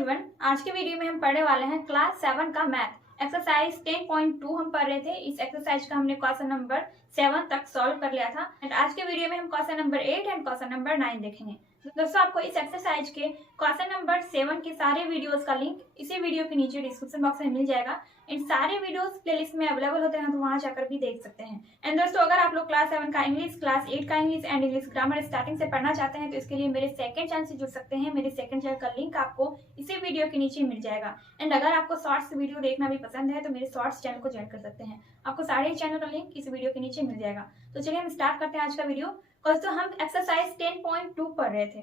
Everyone, आज के video में हम पढ़ने वाले हैं क्लास 7 का मैथ एक्सरसाइज 10.2 हम पढ़ रहे थे। इस एक्सरसाइज का हमने क्वेश्चन नंबर 7 तक सॉल्व कर लिया था एंड आज के वीडियो में हम question number 8 and question number 9 देखेंगे। दोस्तों, आपको इस एक्सरसाइज के क्वेश्चन नंबर 7 के सारे वीडियोस का लिंक इसी वीडियो के नीचे डिस्क्रिप्शन बॉक्स में मिल जाएगा। इन सारे वीडियोस प्लेलिस्ट में अवेलेबल होते हैं, तो वहां जाकर भी देख सकते हैं। एंड दोस्तों, अगर आप लोग क्लास 7 का इंग्लिश, क्लास 8 का English and English grammar starting से पढ़ना चाहते हैं तो इसके लिए मेरे सेकंड चैनल से जुड़ सकते हैं। मेरे सेकंड चैनल का लिंक आपको इसी वीडियो के नीचे मिल जाएगा। एंड अगर आपको शॉर्ट्स वीडियो देखना भी पसंद है तो मेरे शॉर्ट्स चैनल को ज्वाइन कर सकते हैं। आपको सारे चैनल का लिंक इस वीडियो के नीचे मिल जाएगा। तो चलिए हम स्टार्ट करते हैं आज का वीडियो। दोस्तों, हम एक्सरसाइज 10.2 पढ़ रहे थे।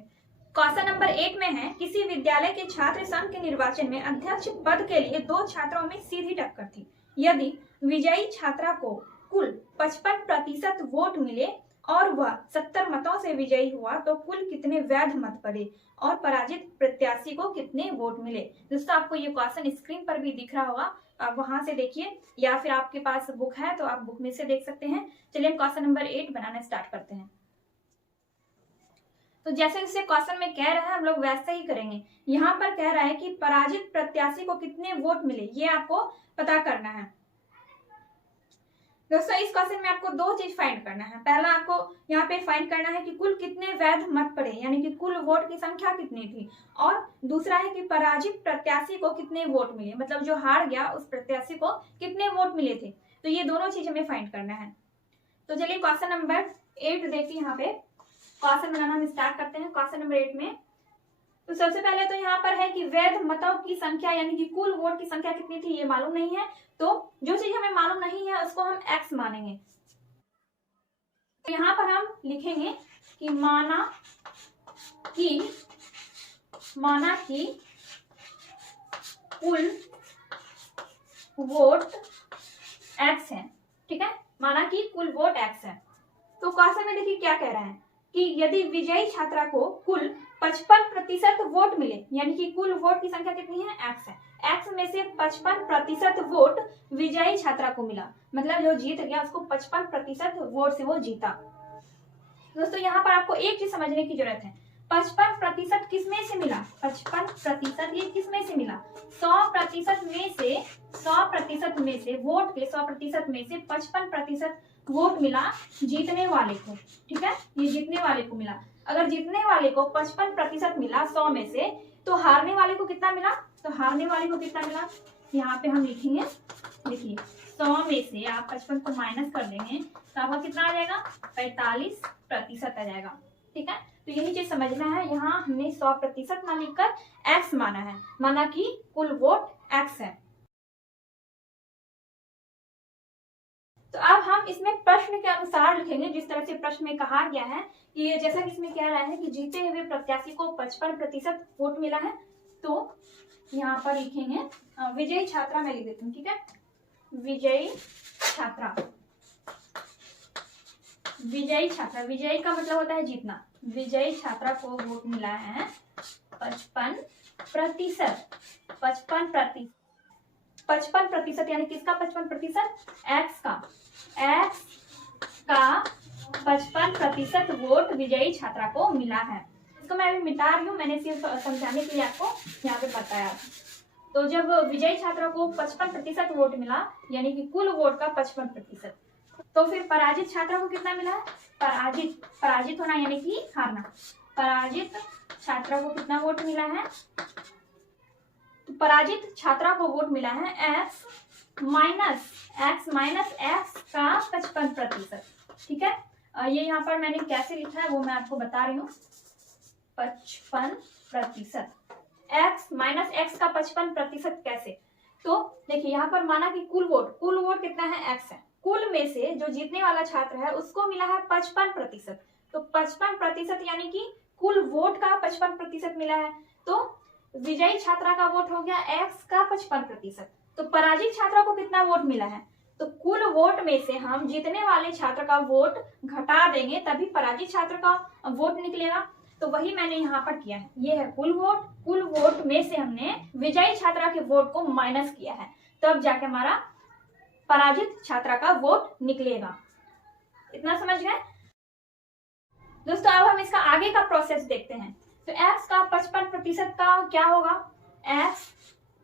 क्वेश्चन नंबर 8 में है, किसी विद्यालय के छात्र संघ के निर्वाचन में अध्यक्ष पद के लिए दो छात्रों में सीधी टक्कर थी। यदि विजयी छात्रा को कुल 55% वोट मिले और वह 70 मतों से विजयी हुआ तो कुल कितने वैध मत पड़े और पराजित प्रत्याशी को कितने वोट मिले। दोस्तों, आपको ये क्वेश्चन स्क्रीन पर भी दिख रहा होगा, आप वहां से देखिए या फिर आपके पास बुक है तो आप बुक में से देख सकते हैं। चलिए हम क्वेश्चन नंबर 8 बनाना स्टार्ट करते हैं। तो जैसे जैसे क्वेश्चन में कह रहा है हम लोग वैसे ही करेंगे। यहाँ पर कह रहा है कि पराजित प्रत्याशी को कितने वोट मिले, ये आपको पता करना है। दोस्तों, इस क्वेश्चन में आपको दो चीज फाइंड करना है। पहला आपको यहाँ पे फाइंड करना है कि कुल कितने वैध मत पड़े, यानी कि कुल वोट की संख्या कितनी थी, और दूसरा है कि पराजित प्रत्याशी को कितने वोट मिले, मतलब जो हार गया उस प्रत्याशी को कितने वोट मिले थे। तो ये दोनों चीज हमें फाइंड करना है। तो चलिए क्वेश्चन नंबर 8 देखिए, यहाँ पे क्वेश्चन बनाना हम स्टार्ट करते हैं। क्वेश्चन नंबर 8 में तो सबसे पहले तो यहाँ पर है कि वैध मतों की संख्या यानी कि कुल वोट की संख्या कितनी थी ये मालूम नहीं है। तो जो चीज हमें मालूम नहीं है उसको हम x मानेंगे। तो यहाँ पर हम लिखेंगे कि माना कि कुल वोट x है। ठीक है, माना कि कुल वोट x है। तो क्वेश्चन में देखिए क्या कह रहा है कि यदि विजयी छात्रा को कुल 55% वोट मिले, यानी कि कुल वोट की संख्या कितनी है, x है। x में से 55% वोट विजयी छात्रा को मिला, मतलब जो जीत गया उसको 55% वोट से वो जीता। दोस्तों, यहाँ पर आपको एक चीज समझने की जरूरत है, 55% किस में से मिला, 55% ये किस में से मिला, 100% में से वोट के 100% में से 55% वोट मिला जीतने वाले को। ठीक है, ये जीतने वाले को मिला। अगर जीतने वाले को 55% मिला 100 में से, तो हारने वाले को कितना मिला, तो हारने वाले को कितना मिला यहाँ पे हम लिखेंगे। देखिए 100 में से आप 55 को माइनस कर देंगे तो आपका कितना आ जाएगा, 45% आ जाएगा। ठीक है, तो यही चीज समझना है। यहाँ हमने 100% ना लिखकर x माना है, माना कि कुल वोट x है। तो अब हम इसमें प्रश्न के अनुसार लिखेंगे, जिस तरह से प्रश्न में कहा गया है कि जैसा कि इसमें कह रहा है कि जीते हुए प्रत्याशी को 55% वोट मिला है। तो यहाँ पर लिखेंगे विजयी छात्रा, मैं लिख देती हूँ। ठीक है, विजयी छात्रा, विजयी का मतलब होता है जीतना। विजयी छात्रा को वोट मिला है 55%, यानी किसका 55%, x का 55% वोट विजयी छात्रा को मिला है। इसको मैं अभी मिटा रही हूँ, मैंने सिर्फ समझाने के लिए आपको यहाँ पे बताया। तो जब विजयी छात्रा को 55% वोट मिला, यानी कि कुल वोट का 55%, तो फिर पराजित छात्रा को कितना मिला है, पराजित होना यानी कि हारना, पराजित छात्रा को कितना वोट मिला है, तो पराजित छात्रा को वोट मिला है x माइनस x का 55%। ठीक है, ये यहाँ पर मैंने कैसे लिखा है वो मैं आपको बता रही हूँ। 55%, x माइनस x का 55% कैसे, तो देखिए यहाँ पर माना कि कुल वोट कितना है, x है। कुल में से जो जीतने वाला छात्र है उसको मिला है 55%, तो 55% यानी कि कुल वोट का 55% मिला है। तो विजयी छात्रा का वोट हो गया x का 55%। तो पराजित छात्रा को कितना वोट मिला है, तो कुल वोट में से हम जीतने वाले छात्र का वोट घटा देंगे तभी पराजित छात्र का वोट निकलेगा। तो वही मैंने यहाँ पर किया है, ये है कुल वोट में से हमने विजयी छात्रा के वोट को माइनस किया है, तब जाके हमारा पराजित छात्रा का वोट निकलेगा। इतना समझ गए दोस्तों। अब हम इसका आगे का प्रोसेस देखते हैं। तो x का 55% का क्या होगा, एक्स,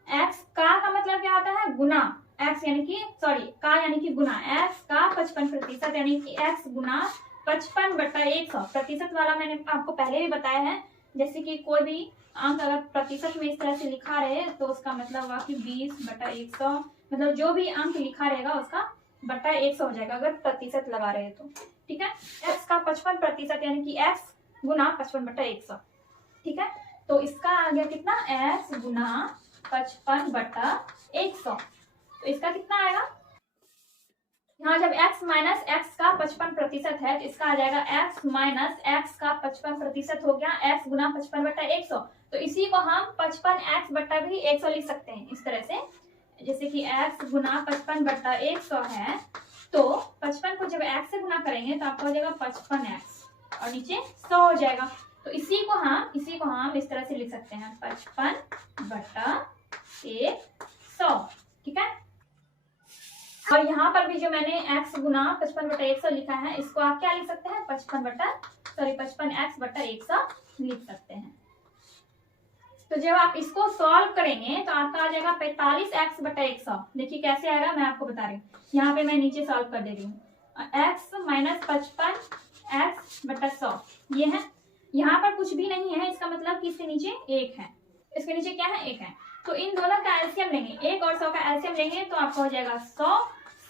एक्स का मतलब क्या होता है गुना, एक्स यानी कि का यानी कि गुना, एक्स का 55% यानी कि एक्स गुना 55/100। प्रतिशत वाला मैंने आपको पहले भी बताया है, जैसे कि कोई भी अंक अगर प्रतिशत में इस तरह से लिखा रहे तो उसका मतलब हुआ कि 20/100, मतलब जो भी अंक लिखा रहेगा उसका बटा 100 हो जाएगा अगर प्रतिशत लगा रहे तो। ठीक है, एक्स का 55% यानी कि एक्स गुना 55/100। ठीक है, तो इसका आ गया कितना, एक्स गुना 55/100। तो इसका कितना आएगा, यहाँ जब x माइनस एक्स का 55% है तो इसका आ जाएगा x माइनस एक्स का 55% हो गया x गुना 55/100। तो इसी को हम 55x बट्टा भी 100 लिख सकते हैं इस तरह से, जैसे कि x गुना 55/100 है, तो 55 को जब x से गुना करेंगे तो आपको हो जाएगा 55x और नीचे 100 हो जाएगा। तो इसी को हम इस तरह से लिख सकते हैं 55/100। ठीक है, और यहाँ पर भी जो मैंने x गुना 55/100 लिखा है इसको आप क्या लिख सकते हैं 55x/100 लिख सकते हैं। तो जब आप इसको सॉल्व करेंगे तो आपका आ जाएगा 45x/100। देखिए कैसे आएगा, मैं आपको बता रही हूँ, यहाँ पे मैं नीचे सॉल्व कर दे रही हूँ। x माइनस 55x/100 ये है, यहाँ पर कुछ भी नहीं है, इसका मतलब कि इसके नीचे 1 है, इसके नीचे क्या है 1 है। तो इन दोनों का एलसीएम लेंगे, 1 और 100 का एलसीएम लेंगे तो आपका हो जाएगा 100।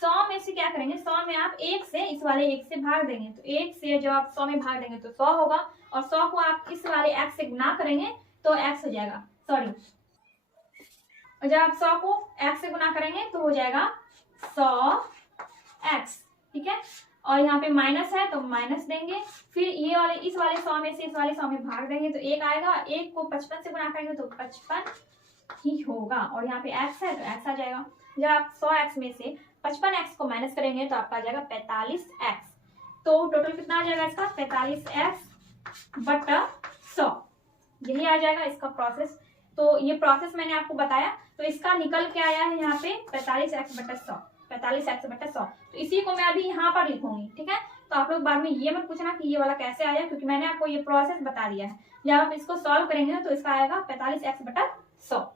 100 में से क्या करेंगे, 100 में आप 1 से इस वाले 1 से भाग देंगे, तो 1 से जब आप 100 में भाग देंगे तो 100 होगा, और 100 को आप इस वाले x से गुना करेंगे तो x हो जाएगा, और जब आप 100 को x से गुना करेंगे तो हो जाएगा 100x। ठीक है, और यहाँ पे माइनस है तो माइनस देंगे, फिर ये वाले इस वाले 100 में से इस वाले 100 में भाग देंगे तो 1 आएगा, 1 को 55 से गुना करेंगे तो 55 ही होगा, और यहाँ पे x है तो x आ जाएगा। जब आप 100x में से 55x को माइनस करेंगे तो आपका आ जाएगा 45x। तो टोटल कितना आ जाएगा इसका 45x/100, यही आ जाएगा इसका प्रोसेस। तो ये प्रोसेस मैंने आपको बताया, तो इसका निकल के आया है यहाँ पे 45x/100, 45x/100। तो इसी को मैं अभी यहाँ पर लिखूंगी। ठीक है, तो आप लोग बाद में ये मत पूछना कि ये वाला कैसे आया, क्योंकि मैंने आपको ये प्रोसेस बता दिया है। जब आप इसको सॉल्व करेंगे तो इसका आएगा 45x/100।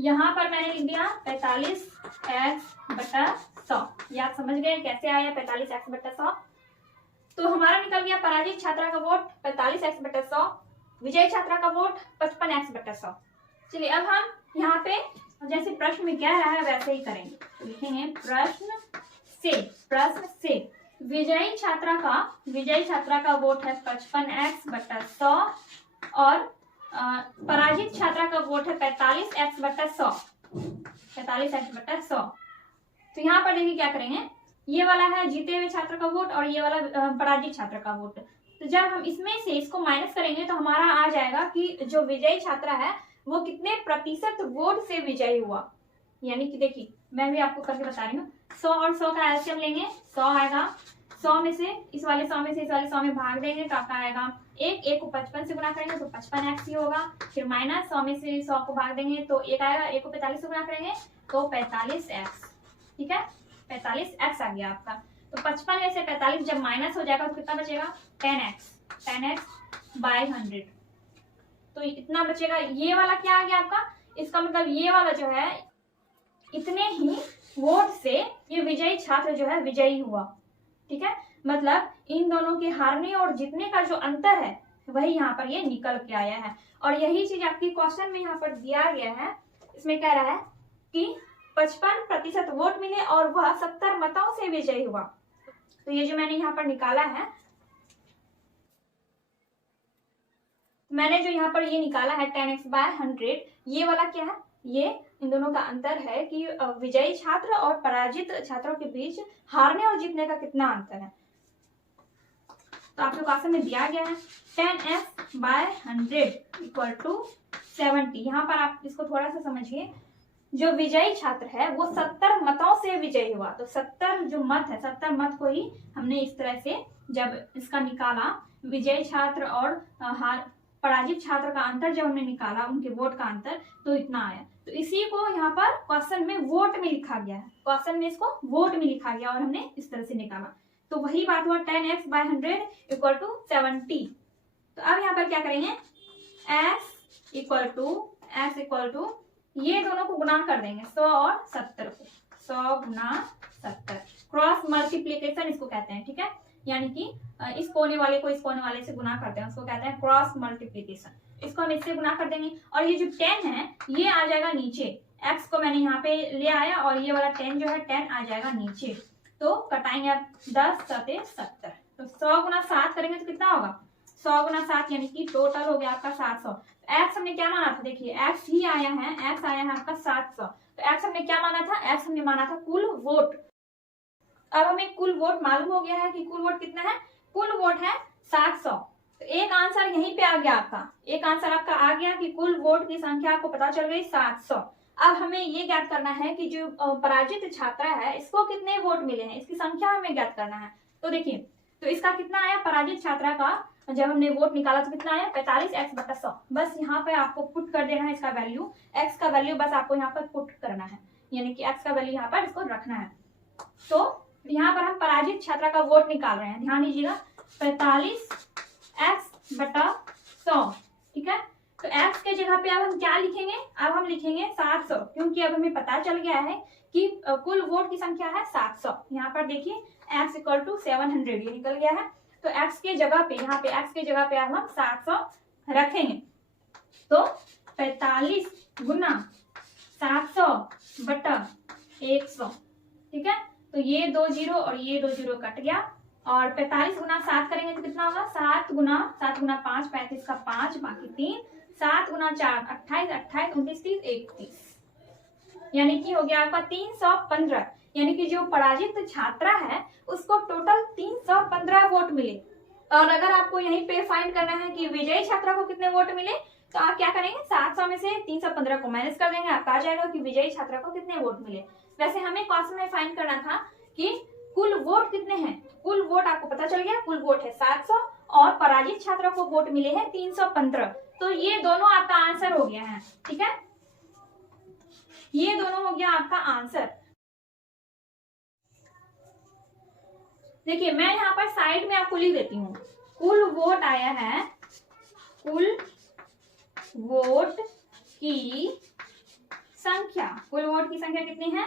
यहाँ पर मैंने लिख दिया 45x/100। ये आप समझ गए कैसे आया 45x/100। तो हमारा निकल गया पराजित छात्रा का वोट 45x/100, विजय छात्रा का वोट 55x/100। चलिए अब हम यहाँ पे जैसे प्रश्न में क्या रहा है वैसे ही करेंगे। तो लिखेंगे प्रश्न से विजयी छात्रा का वोट है 55x/100 और पराजित छात्रा का वोट है 45x/100, 45x/100। तो यहाँ पर देखिए क्या करेंगे, ये वाला है जीते हुए छात्र का वोट और ये वाला पराजित छात्र का वोट। तो जब हम इसमें से इसको माइनस करेंगे तो हमारा आ जाएगा कि जो विजयी छात्रा है वो कितने प्रतिशत वोट से विजयी हुआ। यानी कि देखिए मैं भी आपको करके बता रही हूँ, 100 और 100 का एलसीएम लेंगे, 100 आएगा, 100 में से इस वाले 100 में से इस वाले 100 में भाग देंगे तो आपका आएगा 1 को 55 से गुना करेंगे तो 55x ही होगा, फिर माइनस 100 में से 100 को भाग देंगे तो 1 आएगा, 1 को 45 से गुना करेंगे तो 45x। ठीक है, 45x आ गया आपका। तो 55 में से 45 जब माइनस हो जाएगा तो कितना बचेगा 10x/100। तो इतना बचेगा। ये वाला क्या आ गया आपका, इसका मतलब ये वाला जो है इतने ही वोट से ये विजयी छात्र जो है विजयी हुआ। ठीक है, मतलब इन दोनों के हारने और जीतने का जो अंतर है वही यहाँ पर ये निकल के आया है। और यही चीज आपकी क्वेश्चन में यहाँ पर दिया गया है। इसमें कह रहा है कि 55% वोट मिले और वह 70 मतों से विजयी हुआ। तो ये जो मैंने यहाँ पर निकाला है, मैंने जो यहाँ पर ये निकाला है 10x/100, ये वाला क्या है, ये इन दोनों का अंतर है कि विजयी छात्र और पराजित छात्रों के बीच हारने और जीतने का कितना अंतर है। तो आपके क्वेश्चन में दिया गया है 10x/100 = 70। यहाँ पर आप इसको थोड़ा सा समझिए, जो विजयी छात्र है वो 70 मतों से विजयी हुआ। तो 70 जो मत है, 70 मत को ही हमने इस तरह से जब इसका निकाला, विजयी छात्र और पराजित छात्र का अंतर जब हमने निकाला, उनके वोट का अंतर, तो इतना आया। तो इसी को यहाँ पर क्वेश्चन में वोट में लिखा गया है, क्वेश्चन में इसको वोट में लिखा गया और हमने इस तरह से निकाला। तो वही बात हुआ 10x/100 = 70। तो अब यहाँ पर क्या करेंगे, x इक्वल टू ये दोनों को गुना कर देंगे 100 और 70 को, 100 गुना 70, क्रॉस मल्टीप्लीकेशन इसको कहते हैं, ठीक है। यानी कि इस कोने वाले को इस कोने वाले से गुना करते हैं, उसको कहते हैं क्रॉस मल्टीप्लीकेशन। इसको हम इससे गुना कर देंगे और ये जो 10 है ये आ जाएगा नीचे, x को मैंने यहाँ पे ले आया और ये वाला 10 जो है 10 आ जाएगा नीचे। तो कटाएंगे अब 10 7 70, तो 100 गुना 7 करेंगे तो कितना होगा 100 गुना 7 यानी कि टोटल हो गया आपका 700। x हमने क्या माना था, देखिए x ही आया है, x आया है आपका 700, तो x हमने क्या माना था, x हमने माना था कुल वोट। अब हमें कुल वोट मालूम हो गया है कि कुल वोट कितना है, कुल वोट है 700। तो एक आंसर यहीं पे आ गया आपका, एक आंसर आपका आ गया कि कुल वोट की संख्या आपको पता चल गई 700। अब हमें ये ज्ञात करना है कि जो पराजित छात्रा है इसको कितने वोट मिले हैं, इसकी संख्या हमें ज्ञात करना है। तो देखिए, तो इसका कितना आया, पराजित छात्रा का जब हमने वोट निकाला तो कितना आया 45x/100। बस यहाँ पे आपको पुट कर देना है इसका वैल्यू, x का वैल्यू बस आपको यहाँ पर पुट करना है, यानी कि x का वैल्यू यहाँ पर इसको रखना है। तो यहाँ पर हम पराजित छात्रा का वोट निकाल रहे हैं, ध्यान दीजिएगा 45x/100, ठीक है। तो x के जगह पे अब हम क्या लिखेंगे, अब हम लिखेंगे 700, क्योंकि अब हमें पता चल गया है कि कुल वोट की संख्या है 700। यहाँ पर देखिए x इक्वल टू 700 ये निकल गया है, तो x के जगह पे यहाँ पे x के जगह पे अब हम 700 रखेंगे। तो 45 गुना 700/100, ठीक है। तो ये 2 0 और ये 2 0 कट गया, और 45 गुना 7 करेंगे तो कितना होगा 7 गुना 5 35 का 5 बाकी 3, 7 गुना 4 28 28 29 30 31, यानी कि हो गया आपका 315। यानी कि जो पराजित छात्रा है उसको टोटल 315 वोट मिले। और अगर आपको यहीं पे फाइंड करना है कि विजयी छात्रा को कितने वोट मिले, तो आप क्या करेंगे 700 में से 315 को माइनस कर देंगे, आपका आ जाएगा कि विजयी छात्रा को कितने वोट मिले। वैसे हमें क्वेश्चन में फाइंड करना था कि कुल वोट कितने हैं, कुल वोट आपको पता चल गया, कुल वोट है 700 और पराजित छात्रा को वोट मिले हैं 315। तो ये दोनों आपका आंसर हो गया है, ठीक है, ये दोनों हो गया आपका आंसर। देखिए मैं यहाँ पर साइड में आपको लिख देती हूँ, कुल वोट आया है, कुल वोट की संख्या, कुल वोट की संख्या कितनी है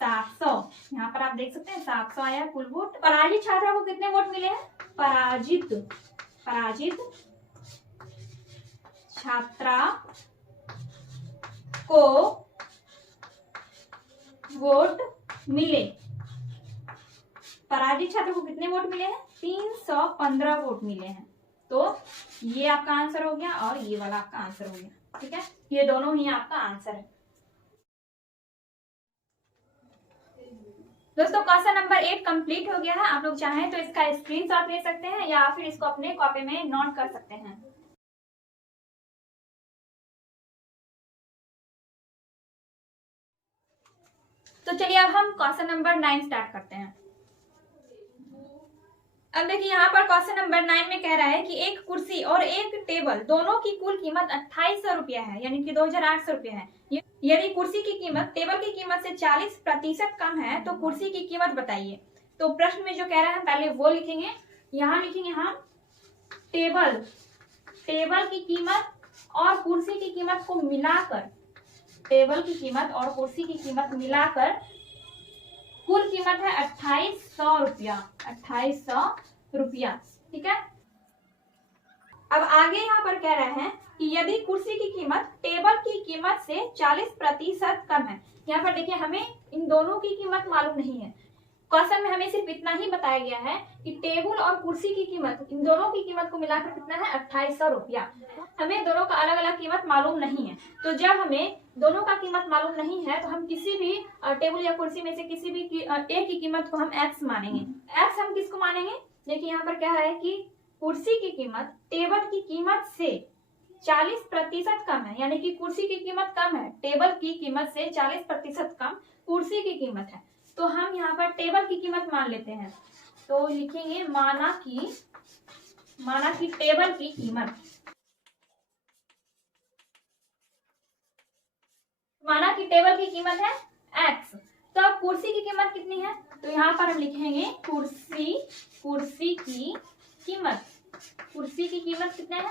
700। यहाँ पर आप देख सकते हैं 700 आया कुल वोट। पराजित छात्रा को कितने वोट मिले हैं, पराजित छात्रा को वोट मिले, पराजित छात्र को कितने वोट मिले हैं 315 वोट मिले हैं। तो ये आपका आंसर हो गया और ये वाला आपका आंसर हो गया, ठीक है, ये दोनों ही आपका आंसर है। दोस्तों क्वेश्चन नंबर 8 कंप्लीट हो गया है। आप लोग चाहें तो इसका स्क्रीनशॉट ले सकते हैं या फिर इसको अपने कॉपी में नोट कर सकते हैं। तो चलिए अब हम क्वेश्चन नंबर 9 स्टार्ट करते हैं। अब देखिए यहाँ पर क्वेश्चन नंबर 9 में कह रहा है कि एक कुर्सी और एक टेबल दोनों की कुल कीमत 2800 रुपया है, यानी कि 2800 रुपया है। यदि कुर्सी की कीमत टेबल की कीमत से 40% कम है तो कुर्सी की कीमत बताइए। तो प्रश्न में जो कह रहा है पहले वो लिखेंगे, यहाँ लिखेंगे हम टेबल की कीमत और कुर्सी की कीमत को मिलाकर, टेबल की कीमत और कुर्सी की कीमत मिलाकर कुल कीमत है 2800 रुपया, 2800 रुपया, ठीक है। अब आगे यहाँ पर कह रहे हैं कि यदि कुर्सी की कीमत टेबल की कीमत से 40% कम है। यहाँ पर देखिए हमें इन दोनों की कीमत मालूम नहीं है, क्वेश्चन में हमें सिर्फ इतना ही बताया गया है कि टेबल और कुर्सी की कीमत, इन दोनों की कीमत को मिलाकर कितना है 2800 रुपया। हमें दोनों का अलग अलग कीमत मालूम नहीं है, तो जब हमें दोनों का कीमत मालूम नहीं है तो हम किसी भी टेबल या कुर्सी में से किसी भी एक की कीमत को हम x मानेंगे। x हम किसको मानेंगे, देखिए यहाँ पर क्या है कि कुर्सी की कीमत टेबल की कीमत से 40% कम है, यानी कि कुर्सी की कीमत कम है, टेबल की कीमत से 40% कम कुर्सी की कीमत है। तो हम यहाँ पर टेबल की कीमत मान लेते हैं, तो लिखेंगे माना कि टेबल की कीमत, माना कि टेबल की कीमत है x। तो अब कुर्सी की कीमत कितनी है, तो यहाँ पर हम लिखेंगे कुर्सी की कीमत कितने है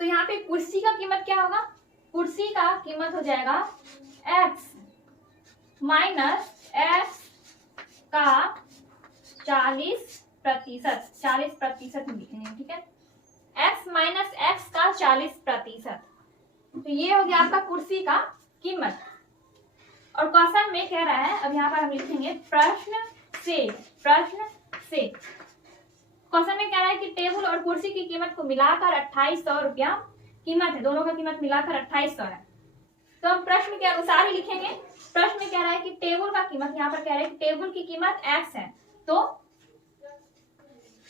तो यहाँ पे कुर्सी का कीमत क्या होगा, कुर्सी का कीमत हो जाएगा x माइनस x का 40% लिखेंगे, ठीक है, x माइनस x का 40%। तो ये हो गया आपका कुर्सी का कीमत। और क्वेश्चन में कह रहा है, अब यहाँ पर हम लिखेंगे प्रश्न से क्वेश्चन में कह रहा है कि टेबल और कुर्सी की कीमत को मिलाकर 2800 रुपया कीमत है, दोनों का कीमत मिलाकर 2800 है। तो हम प्रश्न के अनुसार ही लिखेंगे। प्रश्न में कह रहा है कि टेबल का कीमत, यहाँ पर कह रहा है कि टेबल की कीमत x है, तो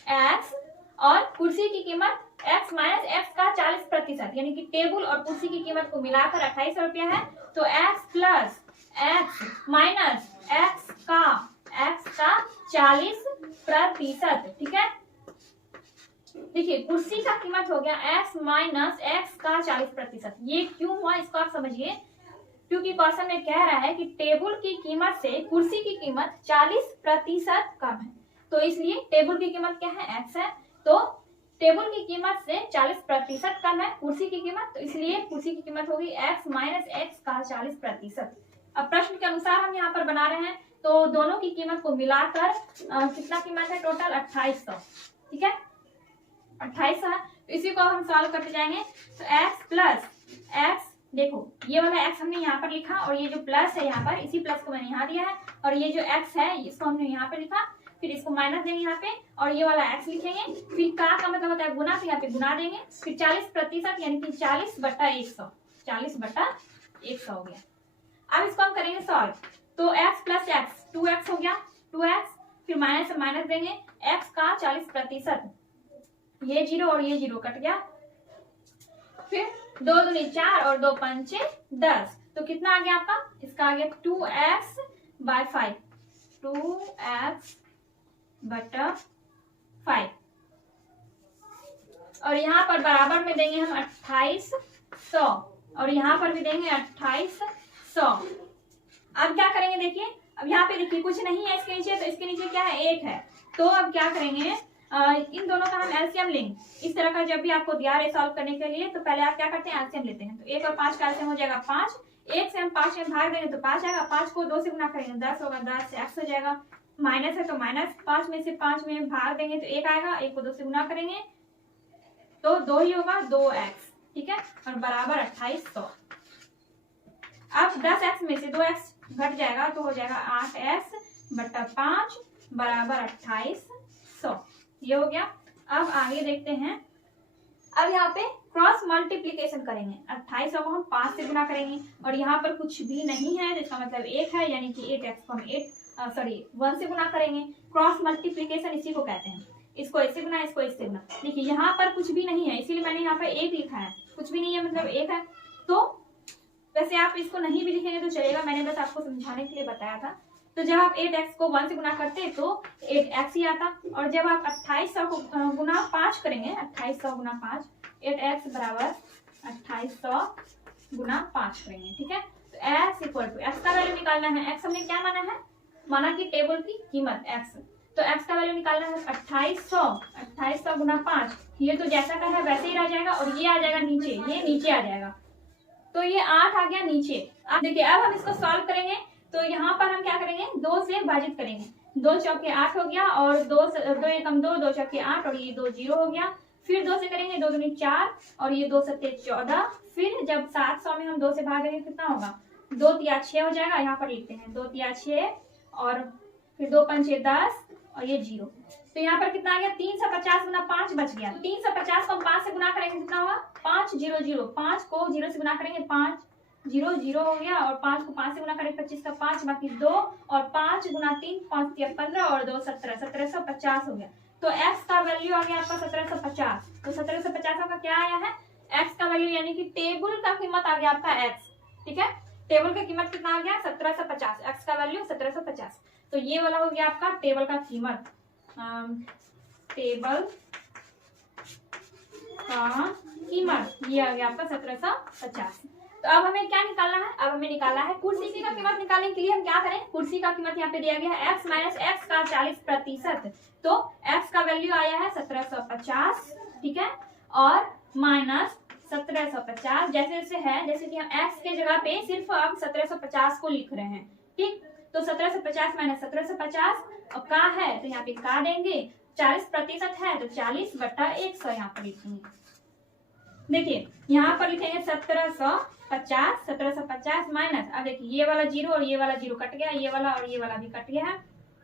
x और कुर्सी की कीमत x माइनस x का 40%, यानी कि टेबल और कुर्सी की कीमत को मिलाकर 2800 रुपया है। तो x plus x minus x का 40%, ठीक है। देखिए कुर्सी का कीमत हो गया x माइनस x का 40%। ये क्यों हुआ इसको आप समझिए, क्योंकि क्वेश्चन में कह रहा है कि टेबल की कीमत से कुर्सी की कीमत 40% कम है, तो इसलिए टेबल की कीमत क्या है, x है, तो टेबल की कीमत से 40% कम है कुर्सी की कीमत, तो इसलिए कुर्सी की कीमत होगी x माइनस x का 40%। अब प्रश्न के अनुसार हम यहाँ पर बना रहे हैं, तो दोनों की कीमत को मिलाकर कितना कीमत है, टोटल 2800, ठीक है, 2800 है। तो इसी को हम सॉल्व करते जाएंगे। तो x प्लस x, देखो ये वाला x हमने यहाँ पर लिखा और ये जो प्लस है यहाँ पर, इसी प्लस को मैंने यहाँ दिया है, और ये जो x है इसको हमने यहाँ पे लिखा, फिर इसको माइनस देंगे यहाँ पे और ये वाला x लिखेंगे, फिर का मतलब होता है गुना, तो यहाँ पे गुना देंगे, फिर 40% यानी कि 40/100, 40/100 हो गया। अब इसको हम करेंगे सॉल्व। तो x प्लस x 2x हो गया, 2x, फिर माइनस से माइनस देंगे, x का 40%, ये 0 और ये 0 कट गया, फिर 2 दूनी 4 और 2 पंचे 10, तो कितना आ गया आपका, इसका आ गया 2x/5, 2x/5, और यहाँ पर बराबर में देंगे हम 2800 और यहाँ पर भी देंगे 2800। अब क्या करेंगे, देखिए अब यहाँ पे देखिए कुछ नहीं है इसके नीचे, तो इसके नीचे क्या है, 1 है। तो अब क्या करेंगे, इन दोनों का हम एलसीएम लेंगे। इस तरह का जब भी आपको दिया है सॉल्व करने के लिए, तो पहले आप क्या करते हैं, एलसीएम लेते हैं। तो 1 और 5 का एलसीएम हो जाएगा 5, 1 से हम 5 में भाग देंगे तो 5 आएगा, 5 को 2 से गुना करेंगे 10 होगा, 10 से x हो जाएगा, माइनस है तो माइनस, 5 में से 5 में भाग देंगे तो 1 आएगा, 1 को 2 से गुना करेंगे तो 2 ही होगा, 2x, ठीक है, और बराबर 2800। अब 10x में से 2x घट जाएगा तो हो जाएगा 8x/5 बराबर 2800, ये हो गया। अब आगे देखते हैं, अब यहाँ पे क्रॉस मल्टीप्लीकेशन करेंगे, 2800 को हम 5 से गुना करेंगे और यहाँ पर कुछ भी नहीं है, जिसका मतलब 1 है, यानी कि 8x को हम 1 से गुना करेंगे। क्रॉस मल्टीप्लीकेशन इसी को कहते हैं, इसको इससे गुना, इसको इससे गुना। देखिए यहाँ पर कुछ भी नहीं है, इसीलिए मैंने यहाँ पर 1 लिखा है, कुछ भी नहीं है मतलब 1 है। तो वैसे आप इसको नहीं भी लिखेंगे तो चलेगा, मैंने बस आपको समझाने के लिए बताया था। तो जब आप 8x को 1 से गुना करते तो 8x ही आता, और जब आप 2800 को गुना 5 करेंगे, 2800 गुना 5, 8x बराबर 2800 गुना 5 करेंगे, ठीक है। तो x इक्वल टू, x का वैल्यू निकालना है, x हमने क्या माना है, माना कि टेबल की कीमत x, तो x का वैल्यू निकालना है 2800 गुना 5, ये तो जैसा का है वैसे ही रह जाएगा, और ये आ जाएगा नीचे, ये नीचे आ जाएगा, तो ये 8 आ गया नीचे। अब देखिए अब हम इसको सॉल्व करेंगे, तो यहाँ पर हम क्या करेंगे, 2 से भाजित करेंगे, 2 चौके 8 हो गया, और 2 एकम 2, 2 चौके 8, और ये 2 0 हो गया। फिर 2 से करेंगे, 2 दूनी 4, और ये 2 सत्ते 14। फिर जब 700 में हम 2 से भागेंगे कितना होगा, 2 तिया 6 हो जाएगा, यहाँ पर लिखते हैं 2 तिया 6, और फिर 2 पंचे 10, और ये 0, तो यहाँ पर कितना आ गया, 350 गुना 5 बच गया। 350 को हम 5 से गुना करेंगे कितना होगा, 5 0 0, 5 को 0 से गुना करेंगे 5 0 0 हो गया, और 5 को 5 से गुना करेंगे 25 का 5 बाकी 2, और 5 गुना 3 5 या 15, और 2 17, 1750 हो गया। तो x का वैल्यू आ गया आपका 1750। तो 1750 का क्या आया है, x का वैल्यू, यानी कि टेबल का कीमत आ गया आपका x, ठीक है। टेबल का कीमत कितना आ गया, 1750, x का वैल्यू 1750। तो ये वाला हो गया आपका टेबल का कीमत, टेबल का कीमत, ये आ गया आपका 1750। तो अब हमें क्या निकालना है, अब हमें निकालना है कुर्सी की कीमत। निकालने के लिए हम क्या करें, कुर्सी का कीमत यहाँ पे दिया गया है x माइनस x का 40%, तो x का वैल्यू आया है 1750, ठीक है, और माइनस 1750 जैसे जैसे है, जैसे कि हम x के जगह पे सिर्फ अब 1750 को लिख रहे हैं, ठीक। तो 1750 माइनस 1750 और का है तो यहाँ पे का देंगे, 40% है तो 40/100 यहाँ पर लिखेंगे। देखिए यहाँ पर लिखेंगे 1750 माइनस, अब देखिए ये वाला जीरो और ये वाला जीरो कट गया, ये वाला और ये वाला भी कट गया है,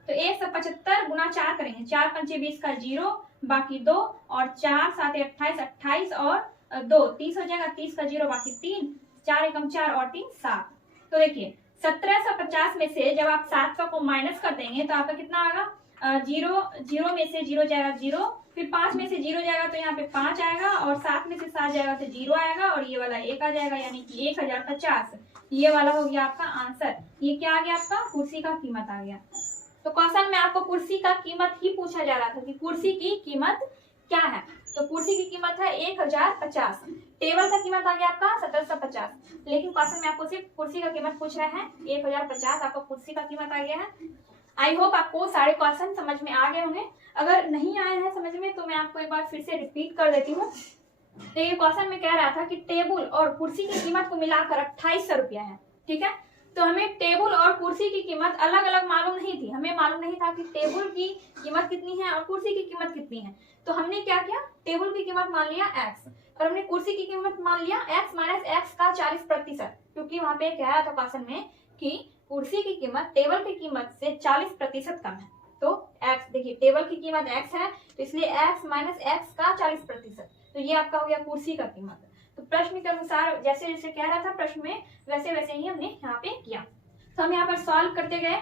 तो 175 गुना 4 करेंगे, 4 पंचे 20 का 0 बाकी 2 और 4 7 28, 28 और 2 30 हो जाएगा, 30 का 0 बाकी 3, 4 एकम 4 और 3 7। तो देखिए 1750 में से जब आप 7 को माइनस कर देंगे तो आपका कितना आएगा, 0 में से 0 जाएगा 0, फिर 5 में से 0 जाएगा तो यहाँ पे 5 आएगा, और 7 में से 7 जाएगा तो 0 आएगा, और ये वाला 1 आ जाएगा, यानी कि 1050। ये वाला हो गया आपका आंसर। ये क्या आ गया आपका, कुर्सी का कीमत आ गया। तो क्वेश्चन में आपको कुर्सी का कीमत ही पूछा जा रहा था कि कुर्सी की कीमत क्या है, तो कुर्सी की कीमत है 1050। टेबल का कीमत आ गया आपका 1750, लेकिन क्वेश्चन में आपको सिर्फ कुर्सी का कीमत पूछ रहे हैं 1050, आपको कुर्सी का कीमत आ गया है। आई होप आपको सारे क्वेश्चन समझ में आ गए होंगे। अगर नहीं आए हैं समझ में तो मैं आपको एक बार फिर से रिपीट कर देती हूँ। तो ये क्वेश्चन में कह रहा था कि टेबल और कुर्सी की कीमत को मिलाकर 2800 रुपया है, ठीक है। तो हमें टेबल और कुर्सी की कीमत अलग अलग मालूम नहीं थी, हमें मालूम नहीं था कि टेबल की कीमत कितनी है और कुर्सी की कीमत कितनी है। तो हमने क्या किया, टेबल की कीमत मान लिया x और हमने कुर्सी की कीमत मान लिया x माइनस x का 40%, क्योंकि वहां पे कह रहा था क्वेश्चन में कि कुर्सी की कीमत टेबल की कीमत से 40% कम है। तो x देखिए टेबल की कीमत x है, तो इसलिए x माइनस x का 40%, तो ये आपका हो गया कुर्सी का कीमत। तो प्रश्न के अनुसार जैसे जैसे कह रहा था प्रश्न में वैसे वैसे ही हमने यहाँ पे किया। तो हम यहाँ पर सॉल्व करते गए।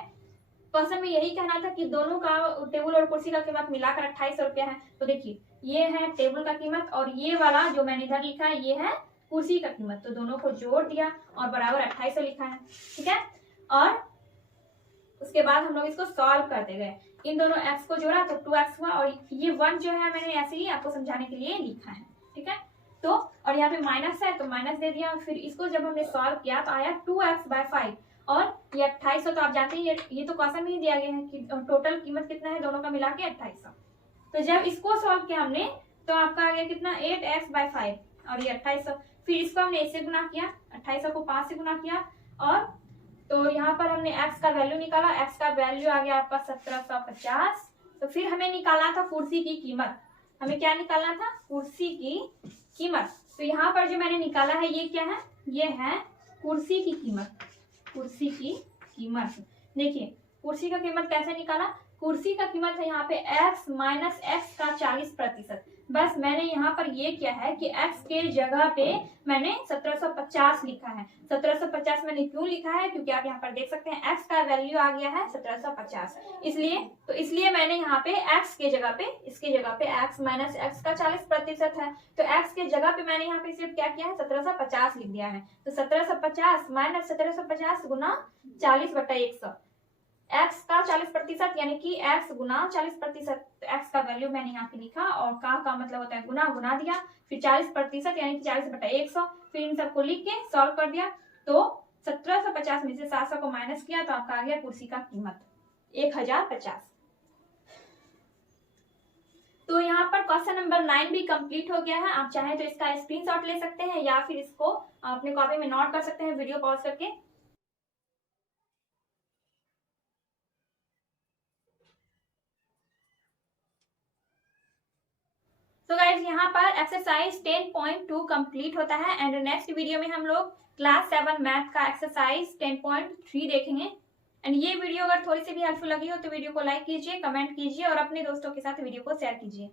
क्वेश्चन में यही कहना था कि दोनों का टेबल और कुर्सी का कीमत मिलाकर 2800 रुपया है। तो देखिए ये है टेबल का कीमत और ये वाला जो मैंने इधर लिखा है ये है कुर्सी का कीमत, तो दोनों को जोड़ दिया और बराबर 2800 लिखा है, ठीक है। और उसके बाद हम लोग इसको सॉल्व करते गए, इन दोनों x को जोड़ा तो 2x हुआ, और ये 1 जो है मैंने ऐसे ही आपको समझाने के लिए लिखा है, ठीक है। तो और यहाँ पे माइनस है तो माइनस दे दिया, फिर इसको जब हमने सॉल्व किया तो आया 2x/5, और ये 2800, तो आप जानते हैं ये तो क्वेश्चन में ही दिया गया है कि टोटल कीमत कितना है दोनों का मिला के 2800। तो जब इसको सॉल्व किया हमने तो आपका आ गया कितना 8x/5 और ये 2800, फिर इसको हमने इससे गुना किया, 2800 को 5 से गुना किया, और तो यहाँ पर हमने x का वैल्यू निकाला, x का वैल्यू आ गया आपका 1750। तो फिर हमें निकालना था कुर्सी की कीमत, हमें क्या निकालना था, कुर्सी की कीमत। तो यहाँ पर जो मैंने निकाला है ये क्या है, ये है कुर्सी की कीमत, कुर्सी की कीमत। देखिए कुर्सी का कीमत कैसे निकाला, कुर्सी का कीमत है यहाँ पे x माइनस x का 40%। बस मैंने यहाँ पर ये किया है कि x के जगह पे मैंने 1750 लिखा है। 1750 मैंने क्यों लिखा है, क्योंकि आप यहाँ पर देख सकते हैं x का वैल्यू आ गया है 1750, इसलिए मैंने यहाँ पे x के जगह पे, इसके जगह पे x माइनस x का 40% है, तो x के जगह पे मैंने यहाँ पे सिर्फ क्या किया है 1750 लिख दिया है। तो 1750 माइनस 1750 गुना 40/100, x का 40% यानी कि x गुना 40%, x का वैल्यू मैंने यहाँ पे लिखा, और का मतलब होता है गुना, गुना दिया, फिर 40% यानी कि 40/100, फिर इन सबको लिख के सॉल्व कर दिया। तो 1750 में से 700 को माइनस किया तो आपका आ गया कुर्सी का कीमत 1050। तो यहाँ पर क्वेश्चन नंबर 9 भी कंप्लीट हो गया है। आप चाहें तो इसका स्क्रीनशॉट ले सकते हैं या फिर इसको अपने कॉपी में नोट कर सकते हैं वीडियो पॉज करके। तो गाइज यहाँ पर एक्सरसाइज 10.2 कंप्लीट होता है, एंड नेक्स्ट वीडियो में हम लोग क्लास 7 मैथ का एक्सरसाइज 10.3 देखेंगे। एंड ये वीडियो अगर थोड़ी सी भी हेल्पफुल लगी हो तो वीडियो को लाइक कीजिए, कमेंट कीजिए और अपने दोस्तों के साथ वीडियो को शेयर कीजिए।